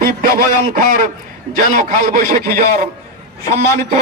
তীব্র ভয়ঙ্কর যেন কালবৈশাখী ঝড়। সম্মানিত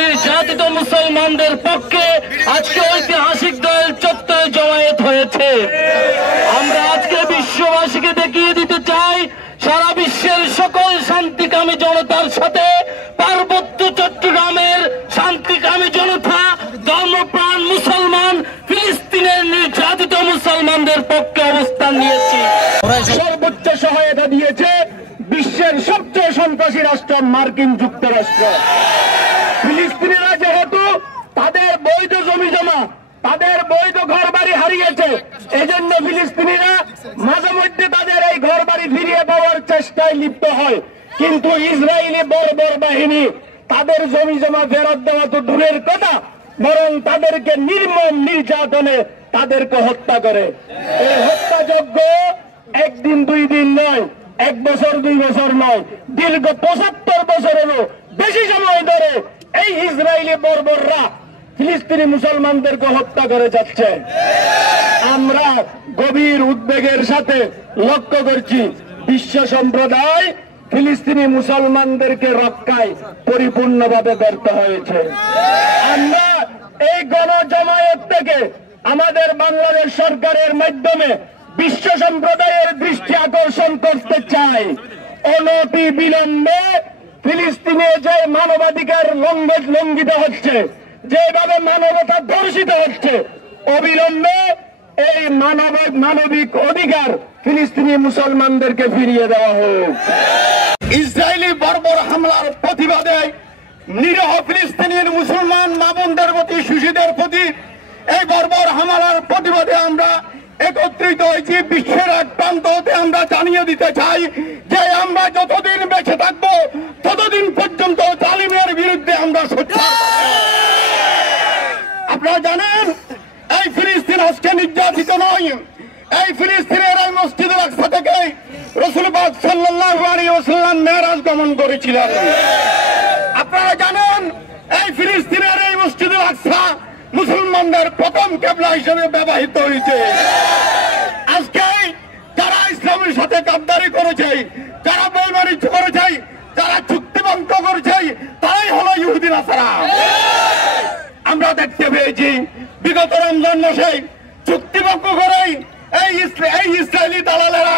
নির্যাতিত মুসলমানদের পক্ষে আজকে ঐতিহাসিক দল চত্বরে জমায়েত হয়েছে। আমরা আজকে বিশ্ববাসীকে দেখিয়ে দিতে চাই, সারা বিশ্বের সকল শান্তিকামী জনতার সাথে পার্বত্য চট্টগ্রামের শান্তিকামী জনতা, ধর্মপ্রাণ মুসলমান, ফিলিস্তিনের নির্যাতিত মুসলমানদের পক্ষে অবস্থান নিয়েছে। সর্বোচ্চ সহায়তা দিয়েছে বিশ্বের সবচেয়ে সন্ত্রাসী রাষ্ট্র মার্কিন যুক্তরাষ্ট্র। ফিলিস্তিনিরা যেহেতু তাদের বৈধ জমি জমা, তাদের বৈধ ঘর বাড়ি হারিয়েছে, এজন্য ফিলিস্তিনিরা মাঝে মধ্যে তাদের এই ঘর বাড়ি ফিরিয়ে পাওয়ার চেষ্টায় লিপ্ত হয়। কিন্তু ইসরায়েলি বর্বর বাহিনী তাদের জমি জমা ফেরত দেওয়া তো দূরের কথা, বরং তাদেরকে নির্মম নির্যাতনে তাদেরকে হত্যা করে। এই হত্যাযজ্ঞ একদিন দুই দিন নয়, 1 বছর 2 বছর নয়, দীর্ঘ 75 বছরেরও বেশি সময় ধরে এই ইসরায়েলি বর্বররা ফিলিস্তিনি মুসলমানদেরকে হত্যা করে যাচ্ছে। আমরা গভীর উদ্বেগের সাথে লক্ষ্য করছি, বিশ্ব সম্প্রদায় ফিলিস্তিনি মুসলমানদেরকে রক্ষায় পরিপূর্ণভাবে ব্যর্থ হয়েছে। আমরা এই গণজমায়েত থেকে আমাদের বাংলাদেশ সরকারের মাধ্যমে বিশ্ব সম্প্রদায়ের দৃষ্টি আকর্ষণ করতে চাই, অনতি বিলম্বে ফিলিস্তিনে যে মানবাধিকার লঙ্ঘিত হচ্ছে, যেভাবে মানবতা ধর্ষিত হচ্ছে, অবিলম্বে এই মানবিক অধিকার ফিলিস্তিনি মুসলমানদেরকে ফিরিয়ে দেওয়া হোক। ইসরায়েলি বর্বর হামলার প্রতিবাদে নিরীহ ফিলিস্তিনের মুসলমান মা বোনদের প্রতি, শিশুদের প্রতি এই বর্বর হামলার প্রতিবাদে আমরা একত্রিত হয়েছি। বিশ্বের এক প্রান্ত হতে আমরা জানিয়ে দিতে চাই যে আমরা যতদিন বেঁচে থাকবো ততদিন পর্যন্ত জালিমের বিরুদ্ধে আমরা সোচ্চার। আপনারা জানেন এই ফিলিস্তিন আজকে নির্যাতিত নয়, এই ফিলিস্তিনের এই মসজিদুল আকসা থেকে রাসূল পাক সাল্লাল্লাহু আলাইহি ওয়াসাল্লাম মেরাজ গমন করেছিলেন। আপনারা জানেন এই ফিলিস্তিনের এই মসজিদুল আকসা মুসলমানদের প্রথম কিবলা হিসেবে ব্যবহৃত হয়েছে। আজকে যারা ইসলামের সাথে গাদ্দারি করেছে, যারা বেঈমানি করেছে, যারা চুক্তিভঙ্গ করেছে, তারাই হলো ইহুদি নাসারা। আমরা দেখতে পেয়েছি বিগত রমজান মাসে চুক্তিভঙ্গ করে এই ইসরায়েলি দালালেরা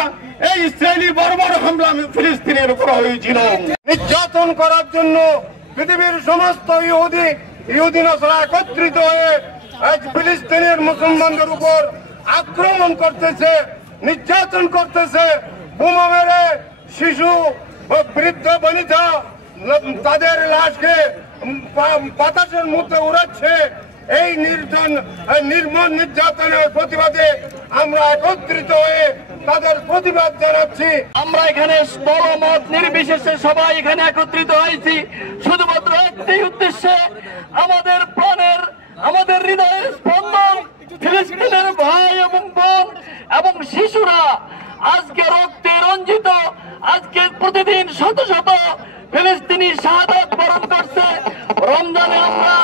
এই ইসরায়েলি বর্বর হামলা ফিলিস্তিনের উপর হয়েছিল। নির্যাতন করার জন্য পৃথিবীর সমস্ত ইহুদি নাসারা একত্রিত হয়ে আজ ফিলিস্তিনের মুসলমানদের উপর আক্রমণ করতেছে, নির্যাতন করতেছে, বোমা মেরে শিশু, বৃদ্ধ বনিতা তাদের লাশকে বাতাসের মধ্যে উড়াচ্ছে। এই নির্মম নির্যাতনের প্রতিবাদে আমরা একত্রিত হয়ে তাদের প্রতিবাদ জানাচ্ছি। আমরা এখানে দলমত নির্বিশেষে সবাই এখানে একত্রিত হয়েছি শুধুমাত্র একটি উদ্দেশ্যে, আমাদের প্রাণের, আমাদের হৃদয়ের স্পন্দন ফিলিস্তিনের ভাই এবং বোন এবং শিশুরা আজকে রক্তে রঞ্জিত, আজকে প্রতিদিন শত শত ফিলিস্তিনি শাহাদাত বরণ করছে। রমজানে আমরা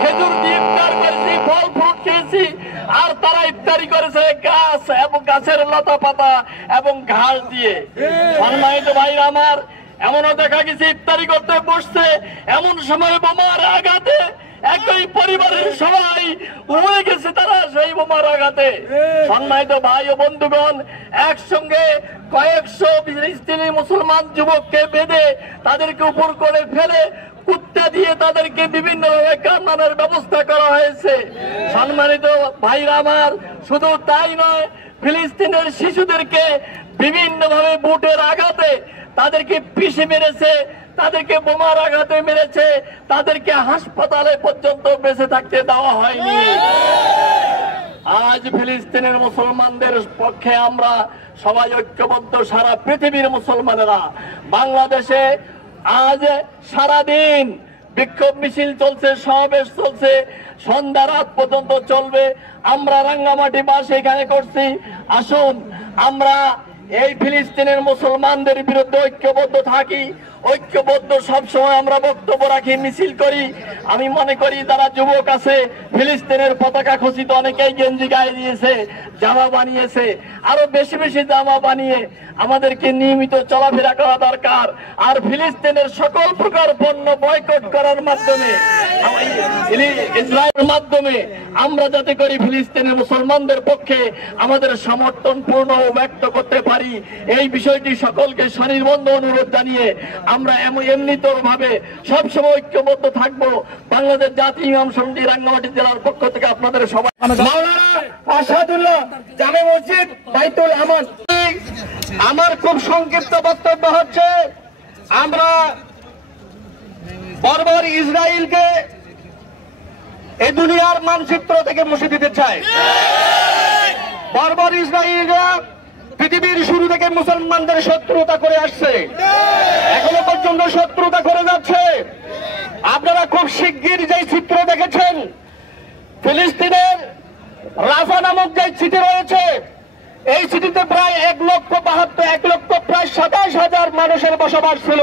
খেজুর দিয়ে ইফতার করেছি, ফল ফ্রুট খেয়েছি, আর তারা ইফতারি করেছে গাছ এবং গাছের লতা পাতা এবং ঘাস দিয়ে। সম্মানিত ভাইরা আমার, এমনও দেখা গেছে ইফতারি করতে বসছে, এমন সময় বোমার আঘাতে একই পরিবারের সবাই উড়ে গেছে তারা সেই বোমার আঘাতে। সম্মানিত ভাই ও বন্ধুগণ, একসঙ্গে কয়েকশো ফিলিস্তিনি মুসলমান যুবককে বেঁধে তাদেরকে উপর করে ফেলে কুত্তা দিয়ে তাদেরকে বিভিন্নভাবে কান্নার ব্যবস্থা করা হয়েছে। সম্মানিত ভাইরা আমার, শুধু তাই নয়, ফিলিস্তিনের শিশুদেরকে বিভিন্নভাবে বুটের আঘাতে তাদেরকে পিষে মেরেছে, তাদেরকে বোমার আঘাতে মেরেছে, তাদেরকে হাসপাতালে পর্যন্ত বেঁচে থাকতে দেওয়া হয়নি। আজ ফিলিস্তিনের মুসলমানদের পক্ষে আমরা সবাই ঐক্যবদ্ধ, সারা পৃথিবীর মুসলমানেরা। বাংলাদেশে আজ সারাদিন বিক্ষোভ মিছিল চলছে, সমাবেশ চলছে, সন্ধ্যা রাত পর্যন্ত চলবে। আমরা রাঙ্গামাটিবাসী এখানে করছি, আসুন আমরা এই ফিলিস্তিনের মুসলমানদের বিরুদ্ধে ঐক্যবদ্ধ থাকি, ঐক্যবদ্ধ সবসময় আমরা বক্তব্য রাখি, মিছিল করি। আমি মনে করি যারা যুবক আছে ফিলিস্তিনের পতাকা খচিত অনেকেই গেঞ্জি গায়ে দিয়েছে, জামা বানিয়েছে, আরো বেশি বেশি জামা বানিয়ে আমাদেরকে নিয়মিত চলাফেরা করা দরকার। আর ফিলিস্তিনের সকল প্রকার পণ্য বয়কট করার মাধ্যমে, ইসরায়েলের মাধ্যমে আমরা যাতে করি ফিলিস্তিনের মুসলমানদের পক্ষে আমাদের সমর্থন পূর্ণ ব্যক্ত করতে পারি, এই বিষয়টি সকলকে স্বনির্বন্ধ অনুরোধ জানিয়ে আমরা এমনিতর ভাবে সবসময় ঐক্যবদ্ধ থাকবো। বাংলাদেশ জাতীয় ইমাম সমিতি রাঙ্গামাটি জেলার পক্ষ থেকে আপনাদের সবাই মাওলানা আসাদুল্লাহ জামে মসজিদ বাইতুল আমান। আমার খুব সংক্ষিপ্ত বক্তব্য হচ্ছে, আমরা বর্বর ইসরায়েলকে এই দুনিয়ার মানচিত্র থেকে মুছে দিতে চাই। বর্বর ইসরায়েলরা পৃথিবীর শুরু থেকে মুসলমানদের শত্রুতা করে আসছে, এখনো পর্যন্ত শত্রুতা করে যাচ্ছে। আপনারা খুব শিগগির যে চিত্র দেখেছেন, ফিলিস্তিনের রাফা নামক যে সিটি রয়েছে, এই সিটিতে প্রায় 1,27,000 মানুষের বসবাস ছিল।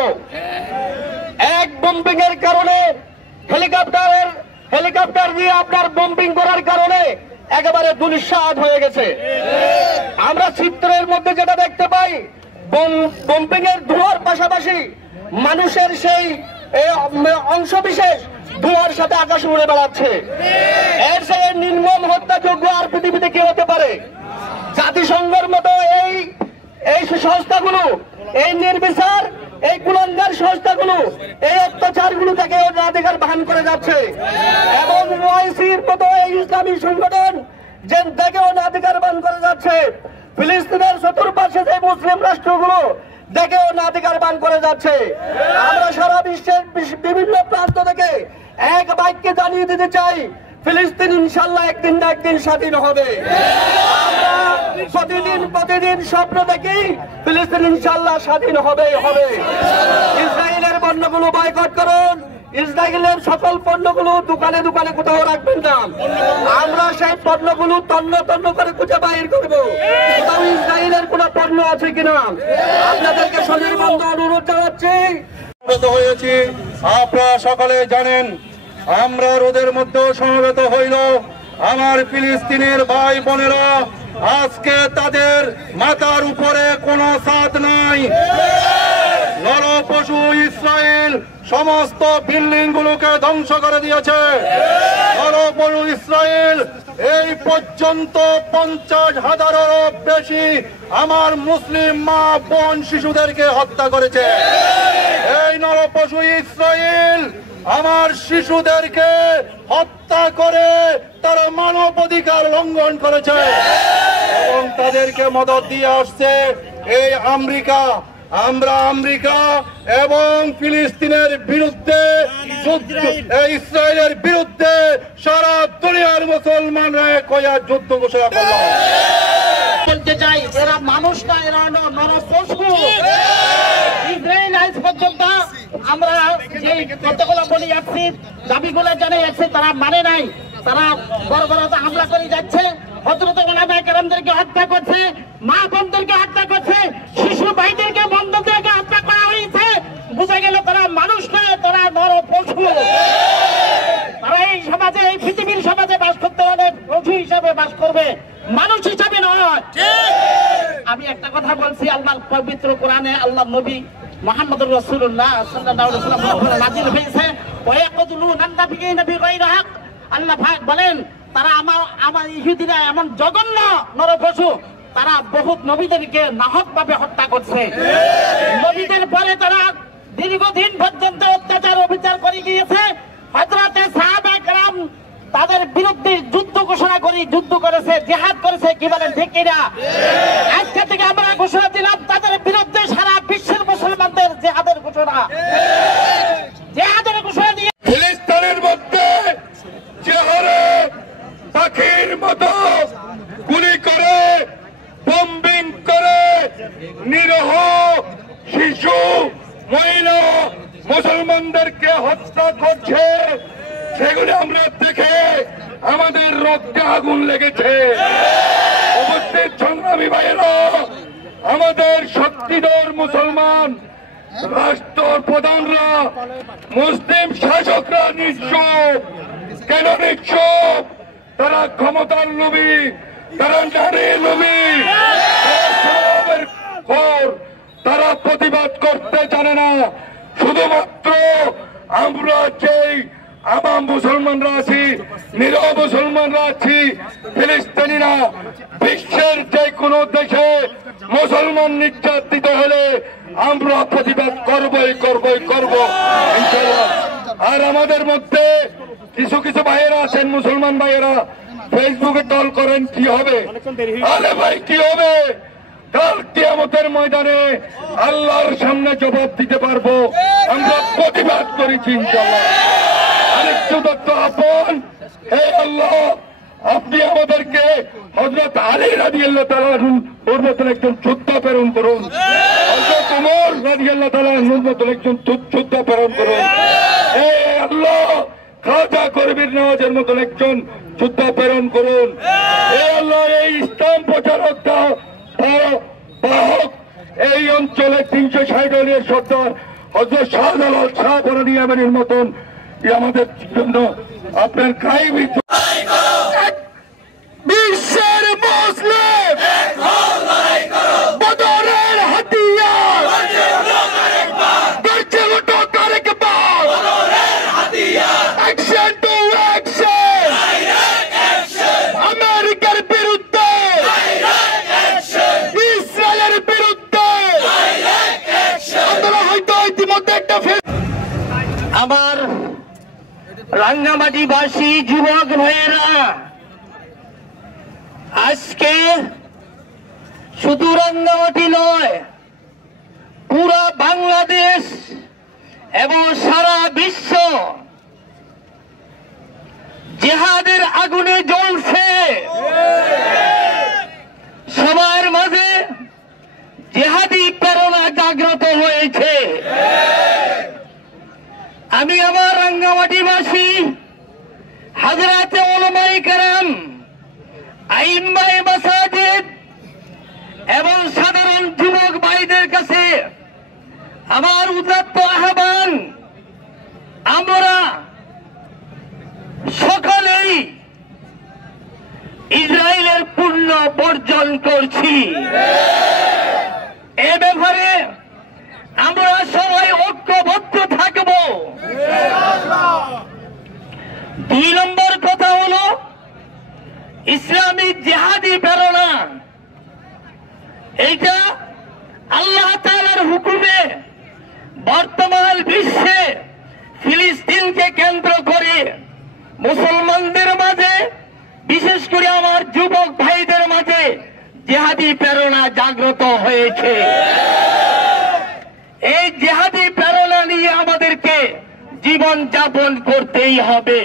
এক বোম্বিং এর কারণে, হেলিকপ্টার দিয়ে আপনার বোম্বিং করার কারণে একেবারে ধূলিসাৎ হয়ে গেছে। আমরা চিত্রের মধ্যে যেটা দেখতে পাই, বোম্বিং এর ধোঁয়ার পাশাপাশি মানুষের সেই অংশ বিশেষ ধোঁয়ার সাথে আকাশ উড়ে বেড়াচ্ছে। এর সেই নির্মম হত্যাযোগ্য আর পৃথিবীতে কি হতে পারে? জাতিসংঘের মতো এই সংস্থাগুলো, এই নির্বিচার, এই কুলাঙ্গার সংস্থাগুলো এই অত্যাচারগুলো থেকে অধিকার ভান করে যাচ্ছে, এবং ওআইসির মতো এই ইসলামী সংগঠন যে দেখে অধিকার ভান করে যাচ্ছে। ফিলিস্তিনের চতুর্পাশে যে মুসলিম রাষ্ট্রগুলো দেখে অধিকার ভান করে যাচ্ছে। আমরা সারা বিশ্বের বিভিন্ন প্রান্ত থেকে এক বাক্যে জানিয়ে দিতে চাই, ফিলিস্তিন ইনশাল্লাহ একদিন না একদিন স্বাধীন হবে। আমরা প্রতিদিন স্বপ্ন দেখি ফিলিস্তিন ইনশাল্লাহ স্বাধীন হবে। ইসরায়েলের পণ্যগুলো বয়কট করুন, ইসরায়েলের সকল পণ্যগুলো দোকানে দোকানে কোথাও রাখবেন না। আমরা সেই পণ্যগুলো তন্ন করে খুঁজে বাইর করবো, কোথাও ইসরায়েলের কোন পণ্য আছে কিনা। আপনাদেরকে স্বনির্বন্ধ অনুরোধ জানাচ্ছি। হয়েছি, আপনারা সকলে জানেন, আমরা রোদের মধ্যে সমবেত হইল আমার ফিলিস্তিনের ভাই বোনেরা। আজকে তাদের মাথার উপরে কোনো ছাদ নাই। নর পশু ইসরায়েল সমস্ত বিল্ডিং গুলোকে ধ্বংস করে দিয়েছে। নর পশু ইসরায়েল এই পর্যন্ত 50,000-এরও বেশি আমার মুসলিম মা বোন শিশুদেরকে হত্যা করেছে। এই নর পশু ইসরায়েল আমার শিশুদেরকে হত্যা করে তারা মানবাধিকার লঙ্ঘন করেছে এবং তাদেরকে মদত দিয়ে আসছে এই আমেরিকা। আমরা আমেরিকা এবং ফিলিস্তিনের বিরুদ্ধে ইসরায়েলের বিরুদ্ধে সারা দুনিয়ার মুসলমানরা এক হয়ে যুদ্ধ ঘোষণা করলাম। বলতে চাই, এরা মানুষ না, এরা নরপশু। ইসরায়েল আজ পর্যন্ত আমরা যে কতগুলো বলে যাচ্ছি, দাবিগুলো জানিয়ে যাচ্ছে, তারা মানে নাই। তারা বড় বড় হামলা করে যাচ্ছে, হযরত উলামায়ে কেরামদেরকে হত্যা করছে, মা বোনদেরকে হত্যা করছে, শিশু ভাইদেরকে বন্ধুদেরকে হত্যা করা হয়েছে। বুঝা গেল তারা মানুষ নয়, তারা নরপশু। তারা এই সমাজে, এই পৃথিবীর সমাজে বাস করতে হলে পশু হিসাবে বাস করবে, মানুষ হিসাবে নয়। আমি একটা কথা বলছি, আল্লাহর পবিত্র কোরআনে আল্লাহ নবী মুহাম্মদুর রাসূলুল্লাহ সাল্লাল্লাহু আলাইহি ওয়াসাল্লাম নাযিল হয়েছে, ওয়া ইয়াকুতুলুনা নাবিয়্যিনা বিগাইরি হক। আল্লাহ পাক বলেন, তারা আমার ইহুদিরা এমন জঘন্য নরপশু, তারা বহুত নবীদেরকে নাহক ভাবে হত্যা করছে। নবীদের পরে তারা দীর্ঘদিন পর্যন্ত অত্যাচার অবিচার করে গিয়েছে। হযরতে সাহাবায়ে কেরাম তাদের বিরুদ্ধে যুদ্ধ ঘোষণা করে যুদ্ধ করেছে, জিহাদ করেছে। কি বলেন, ঠিক কিনা? আজকে থেকে আমরা ঘোষণা দিলাম তাদের বিরুদ্ধে সারা বিশ্বের মুসলমানদের জিহাদের ঘোষণা, জিহাদের ঘোষণা দিয়ে ফিলিস্তিনের মধ্যে যে হারে পাখির মতো গুলি করে, বম্বিং করে নিরীহ শিশু, মহিলা, মুসলমানদেরকে হত্যা করছে, সেগুলি আমরা দেখে আমাদের রক্তে আগুন লেগেছে। উপস্থিত সংগ্রামী ভাইয়েরা, আমাদের শক্তিধর মুসলমান রাষ্ট্র প্রধানরা, মুসলিম শাসকরা নিশ্চুপ। কেন নিশ্চুপ? তারা ক্ষমতার লোভী, তারা নারীর লোভী, তারা প্রতিবাদ করতে জানে না। শুধুমাত্র আমরা যেই আবাম মুসলমানরা আছি, নিরহ মুসলমানরা আছি, ফিলিস্তিনিরা বিশ্বের যে কোনো দেশে মুসলমান নির্যাতিত হলে আমরা প্রতিবাদ করবই করব ইনশাআল্লাহ। আর আমাদের মধ্যে কিছু কিছু ভাইয়েরা আছেন, মুসলমান ভাইয়েরা, ফেসবুকে টল করেন। কি হবে? আরে ভাই, কি হবে? কাল কিয়ামতের ময়দানে আল্লাহর সামনে জবাব দিতে পারবো। আমরা প্রতিবাদ করেছি ইনশাআল্লাহ। আরেকটু দত্ত আপন, হে আল্লাহ, আপনি আমাদেরকে হযরত আলী রাদিয়াল্লাহু তাআলা ওর মতন একজন যোদ্ধা প্রেরণ করুন, হযরত ওমর রাদিয়াল্লাহু তাআলা ওর মতন একজন যোদ্ধা প্রেরণ করুন। হে আল্লাহ, খাজা কবির নওয়াজের মতন একজন যোদ্ধা প্রেরণ করুন। হে আল্লাহ, এই ইসলাম প্রচারক বাহক এই অঞ্চলে 360 দলীয় সর্দার হযরত শাহজালাল শাহ বরানী আমিনের মতন আমাদের জন্য আপনার কায়েমি বিশ্বের মুসলিম বদরের হাতিয়ার গর্জে ওঠো আরেকবার, অ্যাকশন টু অ্যাকশন, আমেরিকার বিরুদ্ধে, ইসরায়েলের বিরুদ্ধে আমরা হয়তো ইতিমধ্যে একটা আমার রাঙ্গামাটিবাসী যুবক ভাইয়েরা, আজকে শুধু রাঙ্গামাটি নয়, পুরা বাংলাদেশ এবং সারা বিশ্ব জিহাদের আগুনে জ্বলছে। সবার মাঝে জিহাদি প্রেরণা জাগ্রত হয়েছে। আমি আমার রাঙ্গামাটিবাসী হযরতে উলামায়ে কেরাম, আইম্মায়ে মাসাজিদ এবং সাধারণ যুবক ভাইদের কাছে আমার উদাত্ত আহ্বান, আমরা সকলেই ইসরায়েলের পূর্ণ বর্জন করছি। এ ব্যাপারে আমরা সবাই ঐক্যবদ্ধ থাকব। 2 নম্বর কথা হলো ইসলামিক জিহাদি প্রেরণা। এইটা আল্লাহ তাআলার হুকুমে বর্তমান বিশ্বে ফিলিস্তিনকে জেহাদি প্রেরণা জাগ্রত হয়েছে। এই জেহাদি প্রেরণা নিয়ে আমাদেরকে জীবন যাপন করতেই হবে।